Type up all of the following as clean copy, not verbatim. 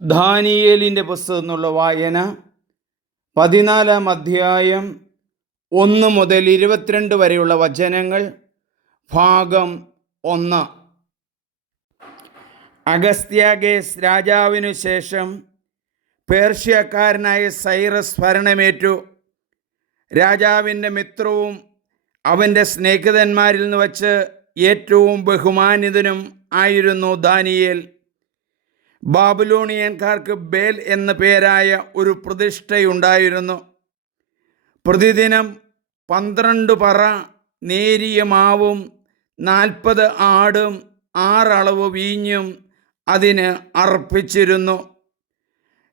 ദാനിയേലിൻ്റെ പുസ്തകം എന്നുള്ള വായന 14-ാം അധ്യായം 1 മുതൽ 22 വരെയുള്ള വചനങ്ങൾ. ഭാഗം 1. അഗസ്ത്യാഗേസ് രാജാവിനു ശേഷം പേർഷ്യക്കാരനായ സൈറസ് ഭരണമേറ്റു. രാജാവിൻ്റെ മിത്രവും അവൻ്റെ സ്നേഹിതന്മാരിൽ നിന്ന് വച്ച് ഏറ്റവും ബഹുമാനിതനും ആയിരുന്നു ദാനിയേൽ. ബാബിലോണിയൻകാർക്ക് ബേൽ എന്ന പേരായ ഒരു പ്രതിഷ്ഠയുണ്ടായിരുന്നു. പ്രതിദിനം 12 പറ നേരിയ മാവും 40 ആടും 6 അളവ് വീഞ്ഞും അതിന് അർപ്പിച്ചിരുന്നു.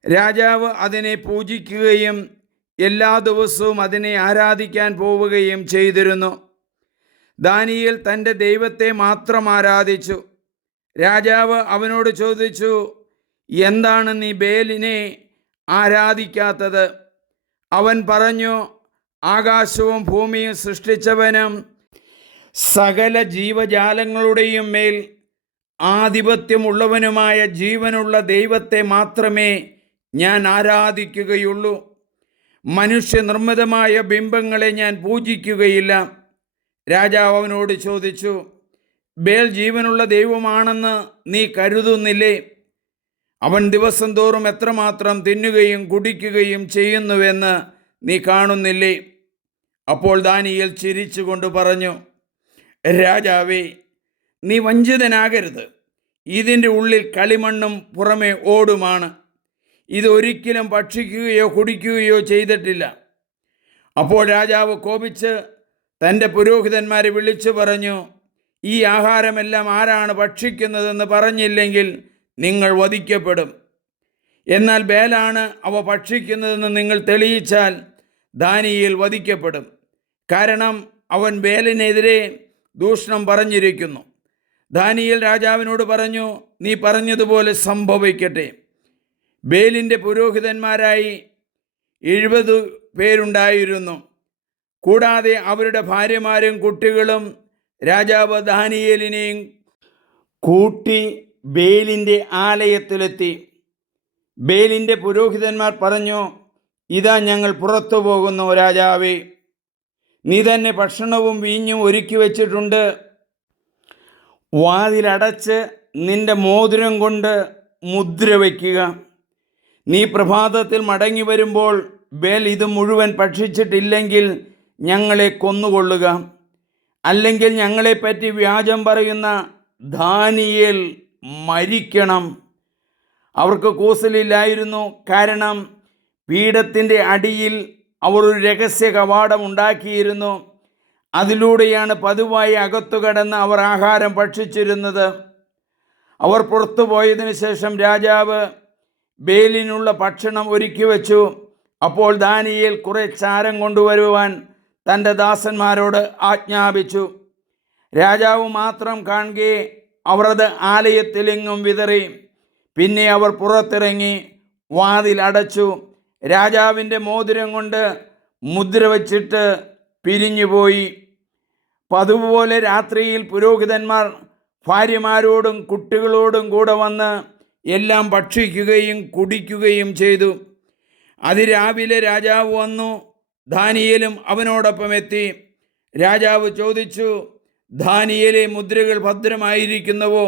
രാജാവ് അതിനെ പൂജിക്കുകയും എല്ലാ ദിവസവും അതിനെ ആരാധിക്കാൻ പോവുകയും ചെയ്തിരുന്നു. ദാനിയേൽ തൻ്റെ ദൈവത്തെ മാത്രം ആരാധിച്ചു. രാജാവ് അവനോട് ചോദിച്ചു, എന്താണ് നീ ബേലിനെ ആരാധിക്കാത്തത്? അവൻ പറഞ്ഞു, ആകാശവും ഭൂമിയും സൃഷ്ടിച്ചവനും സകല ജീവജാലങ്ങളുടെയും മേൽ ആധിപത്യമുള്ളവനുമായ ജീവനുള്ള ദൈവത്തെ മാത്രമേ ഞാൻ ആരാധിക്കുകയുള്ളൂ. മനുഷ്യനിർമ്മിതമായ ബിംബങ്ങളെ ഞാൻ പൂജിക്കുകയില്ല. രാജാവ് അവനോട് ചോദിച്ചു, ബേൽ ജീവനുള്ള ദൈവമാണെന്ന് നീ കരുതുന്നില്ലേ? അവൻ ദിവസം തോറും എത്രമാത്രം തിന്നുകയും കുടിക്കുകയും ചെയ്യുന്നുവെന്ന് നീ കാണുന്നില്ലേ? അപ്പോൾ ദാനിയേൽ ചിരിച്ചുകൊണ്ട് പറഞ്ഞു, രാജാവേ, നീ വഞ്ചിതനാകരുത്. ഇതിൻ്റെ ഉള്ളിൽ കളിമണ്ണും പുറമെ ഓടുമാണ്. ഇതൊരിക്കലും ഭക്ഷിക്കുകയോ കുടിക്കുകയോ ചെയ്തിട്ടില്ല. അപ്പോൾ രാജാവ് കോപിച്ച് തൻ്റെ പുരോഹിതന്മാരെ വിളിച്ചു പറഞ്ഞു, ഈ ആഹാരമെല്ലാം ആരാണ് ഭക്ഷിക്കുന്നതെന്ന് പറഞ്ഞില്ലെങ്കിൽ നിങ്ങൾ വധിക്കപ്പെടും. എന്നാൽ ബേലാണ് അവ ഭക്ഷിക്കുന്നതെന്ന് നിങ്ങൾ തെളിയിച്ചാൽ ദാനിയേൽ വധിക്കപ്പെടും. കാരണം അവൻ ബേലിനെതിരെ ദൂഷണം പറഞ്ഞിരിക്കുന്നു. ദാനിയേൽ രാജാവിനോട് പറഞ്ഞു, നീ പറഞ്ഞതുപോലെ സംഭവിക്കട്ടെ. ബേലിൻ്റെ പുരോഹിതന്മാരായി 70 പേരുണ്ടായിരുന്നു. കൂടാതെ അവരുടെ ഭാര്യമാരും കുട്ടികളും രാജാവ് ദാനിയേലിനെയും കൂട്ടി ബേലിൻ്റെ ആലയത്തിലെത്തി. ബേലിൻ്റെ പുരോഹിതന്മാർ പറഞ്ഞു, ഇതാ ഞങ്ങൾ പുറത്തു പോകുന്നു രാജാവേ. നീ തന്നെ ഭക്ഷണവും വീഞ്ഞും ഒരുക്കി വച്ചിട്ടുണ്ട്. വാതിലടച്ച് നിന്റെ മോതിരം കൊണ്ട് മുദ്ര വയ്ക്കുക. നീ പ്രഭാതത്തിൽ മടങ്ങി വരുമ്പോൾ ബേൽ ഇത് മുഴുവൻ ഭക്ഷിച്ചിട്ടില്ലെങ്കിൽ ഞങ്ങളെ കൊന്നുകൊള്ളുക. അല്ലെങ്കിൽ ഞങ്ങളെപ്പറ്റി വ്യാജം പറയുന്ന ദാനിയേൽ മരിക്കണം. അവർക്ക് കൂസലില്ലായിരുന്നു. കാരണം പീഠത്തിൻ്റെ അടിയിൽ അവർ ഒരു രഹസ്യ കവാടം ഉണ്ടാക്കിയിരുന്നു. അതിലൂടെയാണ് പതിവായി അകത്തു കടന്ന് അവർ ആഹാരം ഭക്ഷിച്ചിരുന്നത്. അവർ പുറത്തു പോയതിനു ശേഷം രാജാവ് ബേലിനുള്ള ഭക്ഷണം ഒരുക്കി വച്ചു. അപ്പോൾ ദാനിയേൽ കുറെ ചാരം കൊണ്ടുവരുവാൻ തൻ്റെ ദാസന്മാരോട് ആജ്ഞാപിച്ചു. രാജാവ് മാത്രം കാണുകെ അവർ അത് ആലയത്തിലെങ്ങും വിതറി. പിന്നെ അവർ പുറത്തിറങ്ങി വാതിൽ അടച്ചു. രാജാവിൻ്റെ മോതിരം കൊണ്ട് മുദ്ര വച്ചിട്ട് പിരിഞ്ഞുപോയി. പതുപോലെ രാത്രിയിൽ പുരോഹിതന്മാർ ഭാര്യമാരോടും കുട്ടികളോടും കൂടെ വന്ന് എല്ലാം ഭക്ഷിക്കുകയും കുടിക്കുകയും ചെയ്തു. അതിരാവിലെ രാജാവ് വന്നു. ദാനിയേലും അവനോടൊപ്പം എത്തി. രാജാവ് ചോദിച്ചു, ദാനിയേലെ, മുദ്രകൾ ഭദ്രമായിരിക്കുന്നുവോ?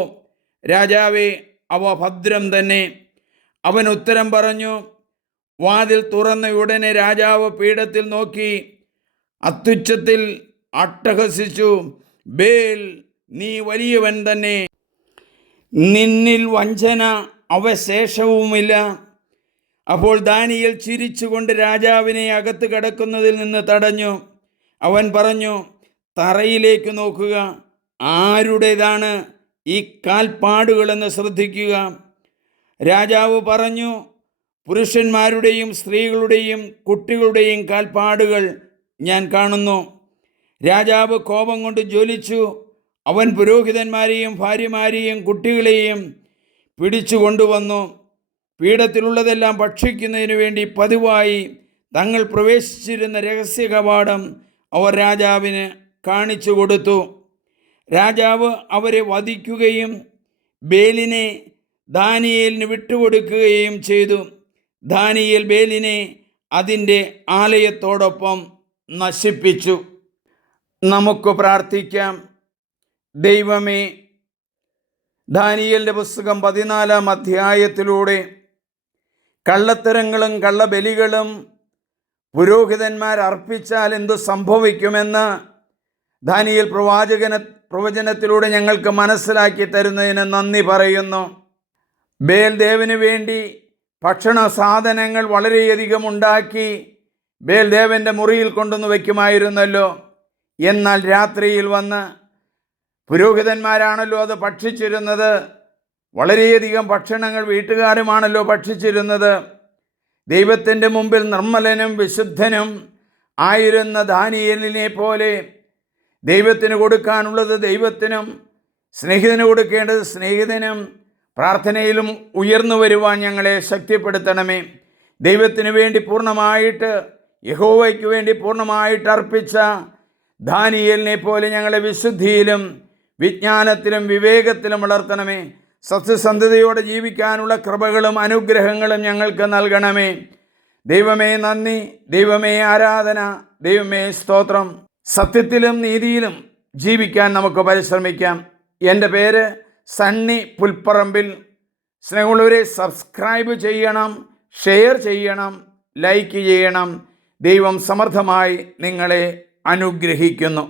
രാജാവേ, അവ ഭദ്രം തന്നെ. അവൻ ഉത്തരം പറഞ്ഞു. വാതിൽ തുറന്ന ഉടനെ രാജാവ് പീഠത്തിൽ നോക്കി അത്യുച്ചത്തിൽ അട്ടഹസിച്ചു, ബേൽ, നീ വലിയവൻ തന്നെ. നിന്നിൽ വഞ്ചന അവശേഷവുമില്ല. അപ്പോൾ ദാനിയേൽ ചിരിച്ചുകൊണ്ട് രാജാവിനെ അകത്ത് കടക്കുന്നതിൽ നിന്ന് തടഞ്ഞു. അവൻ പറഞ്ഞു, തറയിലേക്ക് നോക്കുക. ആരുടേതാണ് ഈ കാൽപ്പാടുകളെന്ന് ശ്രദ്ധിക്കുക. രാജാവ് പറഞ്ഞു, പുരുഷന്മാരുടെയും സ്ത്രീകളുടെയും കുട്ടികളുടെയും കാൽപ്പാടുകൾ ഞാൻ കാണുന്നു. രാജാവ് കോപം കൊണ്ട് ജ്വലിച്ചു. അവൻ പുരോഹിതന്മാരെയും ഭാര്യമാരെയും കുട്ടികളെയും പിടിച്ചു കൊണ്ടുവന്നു. പീഠത്തിലുള്ളതെല്ലാം ഭക്ഷിക്കുന്നതിന് വേണ്ടി പതിവായി തങ്ങൾ പ്രവേശിച്ചിരുന്ന രഹസ്യ കവാടം അവർ രാജാവിന് കാണിച്ചു കൊടുത്തു. രാജാവ് അവരെ വധിക്കുകയും ബേലിനെ ദാനിയേലിന് വിട്ടുകൊടുക്കുകയും ചെയ്തു. ദാനിയേൽ ബേലിനെ അതിൻ്റെ ആലയത്തോടൊപ്പം നശിപ്പിച്ചു. നമുക്ക് പ്രാർത്ഥിക്കാം. ദൈവമേ, ദാനിയേലിൻ്റെ പുസ്തകം 14-ാം അധ്യായത്തിലൂടെ കള്ളത്തരങ്ങളും കള്ളബലികളും പുരോഹിതന്മാർ അർപ്പിച്ചാൽ എന്തു സംഭവിക്കുമെന്ന് ദാനിയേൽ പ്രവചനത്തിലൂടെ ഞങ്ങൾക്ക് മനസ്സിലാക്കി തരുന്നതിന് നന്ദി പറയുന്നു. ബേൽ ദേവന് വേണ്ടി ഭക്ഷണ സാധനങ്ങൾ വളരെയധികം ഉണ്ടാക്കി ബേൽ ദേവൻ്റെ മുറിയിൽ കൊണ്ടുവന്ന് വയ്ക്കുമായിരുന്നല്ലോ. എന്നാൽ രാത്രിയിൽ വന്ന് പുരോഹിതന്മാരാണല്ലോ അത് ഭക്ഷിച്ചിരുന്നത്. വളരെയധികം ഭക്ഷണങ്ങൾ വീട്ടുകാരുമാണല്ലോ ഭക്ഷിച്ചിരുന്നത്. ദൈവത്തിൻ്റെ മുമ്പിൽ നിർമ്മലനും വിശുദ്ധനും ആയിരുന്ന ദാനിയേലിനെ പോലെ ദൈവത്തിന് കൊടുക്കാനുള്ളത് ദൈവത്തിനും, സ്നേഹിതന് കൊടുക്കേണ്ടത് സ്നേഹിതനും, പ്രാർത്ഥനയിലും ഉയർന്നു വരുവാൻ ഞങ്ങളെ ശക്തിപ്പെടുത്തണമേ. ദൈവത്തിന് വേണ്ടി പൂർണ്ണമായിട്ട്, യഹോവയ്ക്ക് വേണ്ടി പൂർണ്ണമായിട്ട് അർപ്പിച്ച ദാനിയേലിനെ പോലെ ഞങ്ങളെ വിശുദ്ധിയിലും വിജ്ഞാനത്തിലും വിവേകത്തിലും വളർത്തണമേ. സത്യസന്ധതയോടെ ജീവിക്കാനുള്ള കൃപകളും അനുഗ്രഹങ്ങളും ഞങ്ങൾക്ക് നൽകണമേ. ദൈവമേ നന്ദി, ദൈവമേ ആരാധന, ദൈവമേ സ്തോത്രം. സത്യത്തിലും നീതിയിലും ജീവിക്കാൻ നമുക്ക് പരിശ്രമിക്കാം. എൻ്റെ പേര് സണ്ണി പുൽപ്പറമ്പിൽ. സ്നേഹമുള്ളവരെ, സബ്സ്ക്രൈബ് ചെയ്യണം, ഷെയർ ചെയ്യണം, ലൈക്ക് ചെയ്യണം. ദൈവം സമർത്ഥമായി നിങ്ങളെ അനുഗ്രഹിക്കുന്നു.